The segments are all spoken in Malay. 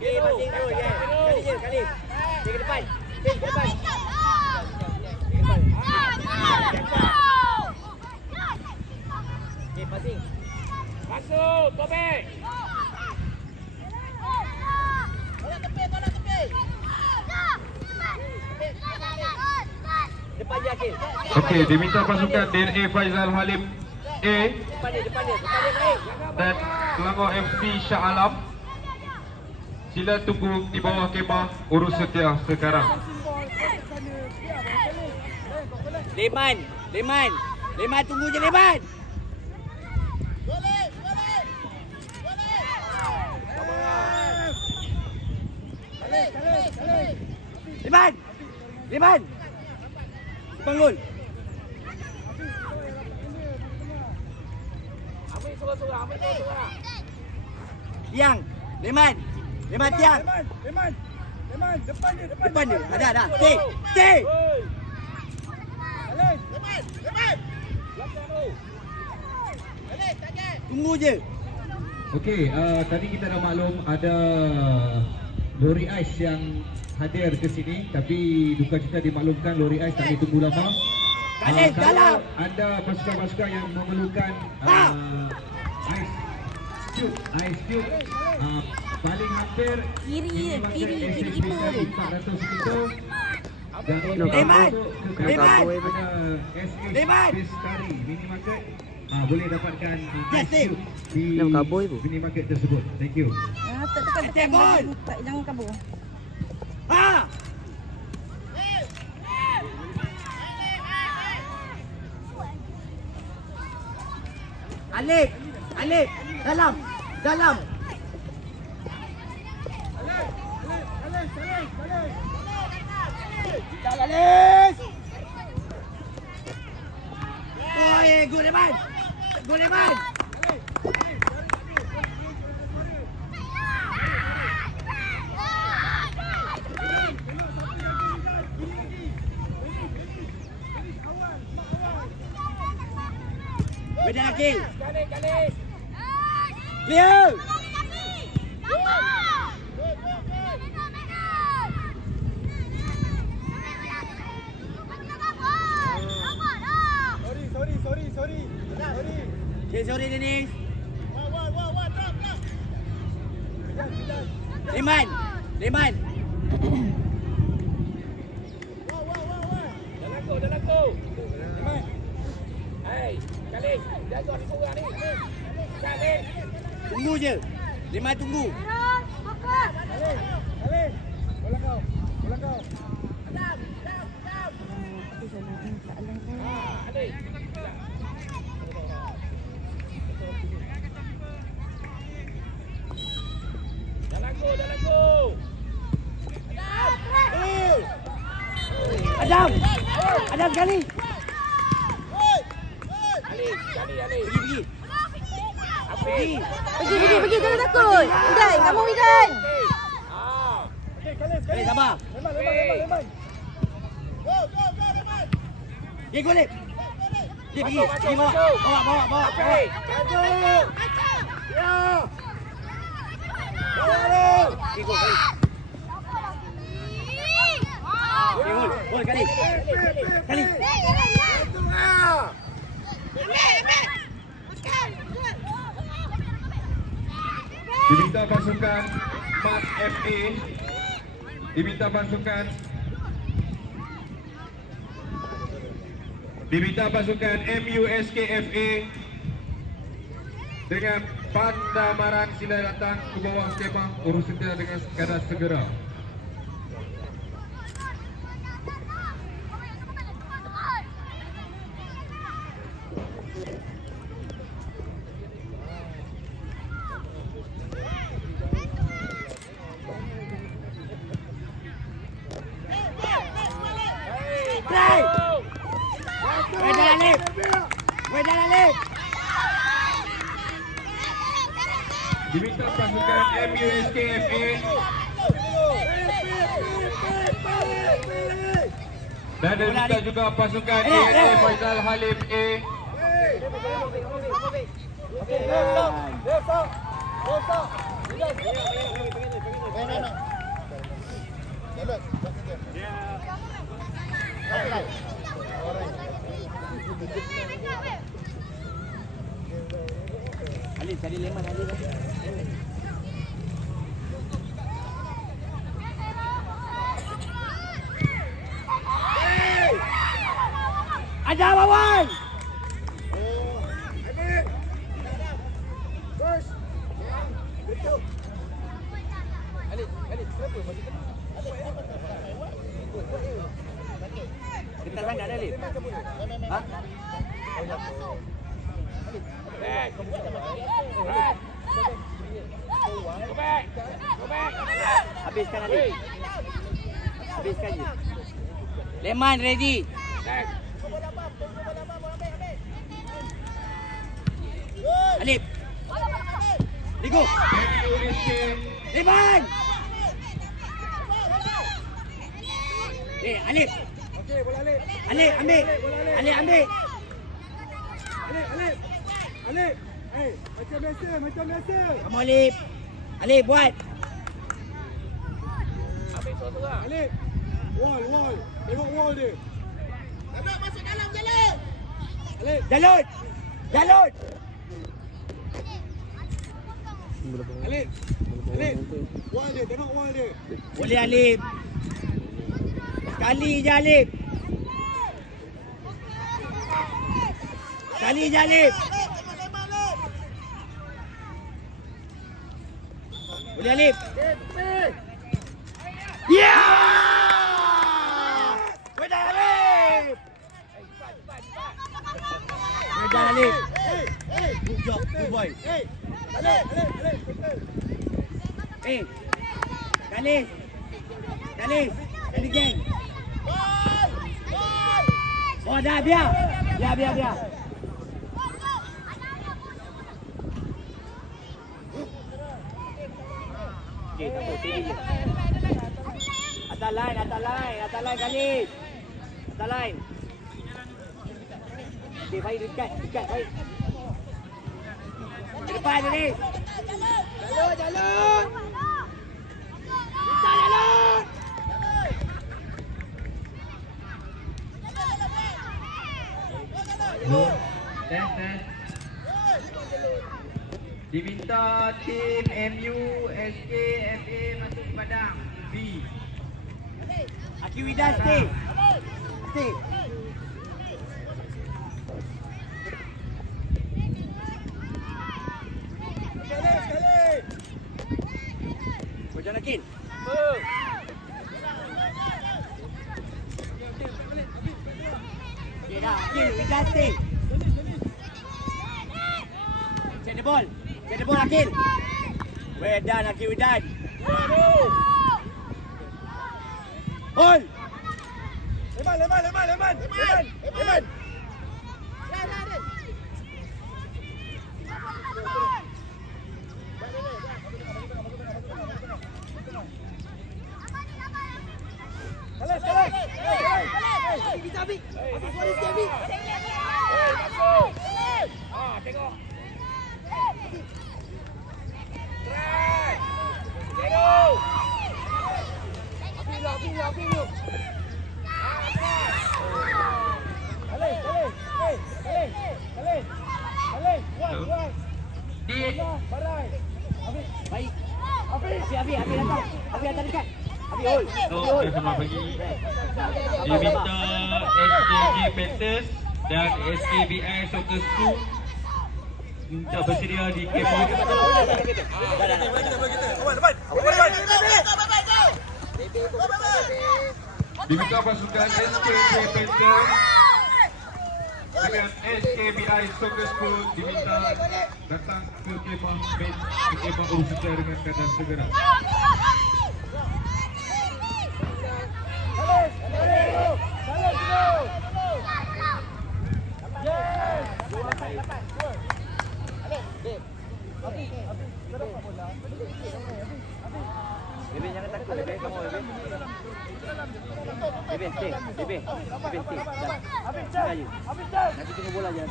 Okey, passing. Ya. Kali je, kali. Dia ke depan. Dia ke depan. Okey, passing. Masuk, Tobek. Depan. Okey, diminta pasukan DNA Faizal Halim A dia, depan dia. Depan dia dan Selangor FC Shah Alam. Sila tunggu di bawah kemah urus setia sekarang. Leman. Leman. Leman tunggu je Leman. Leman. Leman. Bangun. Ambil sorang-sorang. Tiang. Leman. Leman tiang. Leman, Leman. Depan dia, depan. Depan dia. Ada, ada. Stay. Stay. Leman, Leman. Tunggu je. Okey, uh, tadi kita dah maklum ada lori ais yang hadir ke sini tapi duka cita dimaklumkan lori ais tak ditunggu lama. Khalid, kalau dalam. Anda pasukan-pasukan yang memerlukan Tak. uh, ais cube, ais cube uh, paling hampir Kiri, kiri, kiri SSB kita. tadi 400 meter. Jadi Leman, Leman. Leman. Uh, boleh dapatkan Yes, ais Lim. cube di minimarket tersebut. Thank you. Ah, tak tekan Attack tekan ball. jangan, tak, jangan kabur. Ha. Alif, Alif, dalam, dalam. Oi. Clear. Sorry, sorry, sorry, sorry. Sorry. Okay, sorry Dennis. Wah, wah, wah, wah, drop, drop. Kejar, kejar. Leman. Leman. Wah, wah, wah, wah. Dalam tu, dalam tu. Leman. Hei, kalik. Jaga ni ni. Tunggu je. Leman tunggu. Alin, Alin. Bola kau. Bola kau. Ah, Alik. Dalam tu, dalam tu. Adam. Adam kali. Pergi pergi. Pergi, pergi, pergi. Jangan takut. Widan, kamu Widan. Ah. Okey, Eh sabar. Leman, Leman, Leman, Leman. Go, go, go, Leman. Dia golek. Dia pergi. Pergi bawa. Bawa bawa bawa. Apik. Masuk. Ya. Dia gol kali. Dia Kali. Diminta pasukan Mas FA Diminta pasukan Diminta pasukan MUSKFA Dengan pandamaran sila datang ke bawah skema Urus setia dengan kadar segera Try. Medan Alif. Medan Alif. Diminta pasukan MUSKFA Dan diminta juga pasukan eh. DNA Faizal Halim A Ada lawan. Kita sangat ada Alif. Ha? Back. Right. Go back. Go back. Habiskan Alif. Habiskan je. Lemon ready. Back. Alif. Ligo. Lemon. Eh, Alif. Alif. Ambil. Alif ambil. Alif, Alif. Alif. Eh, macam biasa, macam biasa. Kamu Alif. Alif buat. Ambil seorang-seorang. Alif. Wall, wall. Tengok wall dia. Alif, Jalut. Jalut. Alif. Alif. Wall dia, tengok wall dia. Boleh Alif. Sekali je Alif. Sekali je Alif. Boleh Alif. Ya! Wedah Alif. Wedah Alif. Good job, good boy. Eh, Alif, Alif, Alif. betul. Eh, Kalis. Kalis, jadi geng. Oh dah biar. Biar, biar, biar. Okey, tak apa, steady je. Atas line, atas line, atas line Kalis. Atas line. Okey, baik dekat, dekat, baik. Ke depan. Kita jalan. Test, test. Diminta tim MU, SK, FA masuk ke padang. B. Aki Widan stay. Stay. Sekali, sekali. Kau jangan Akin. Okay dah. Akin, Widan stay. Check the ball. Check the ball Akin. Well done Akin Widan. Ball. Leman, leman, leman, leman. Leman, leman. Sekali, Eh. Ah. Ah. Eh. Buat, buat. D. Nah, barai. Baik. Abi, Abi, Abi datang. Abi datang dekat. So, selamat pagi. Diminta SKJ Panthers dan SKBI Soccer School minta bersedia di campus Diminta pasukan SKJ Panthers dengan SKBI Soccer School diminta datang ke kemah match ke kemah urusan dengan keadaan segera. Bebe jangan takut Bebe. Kamu Bebe. Bebe stay. Bebe. Bebe stay. Dah. Dah je. Nanti tunggu bola je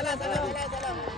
datang. Salah, salah, salah.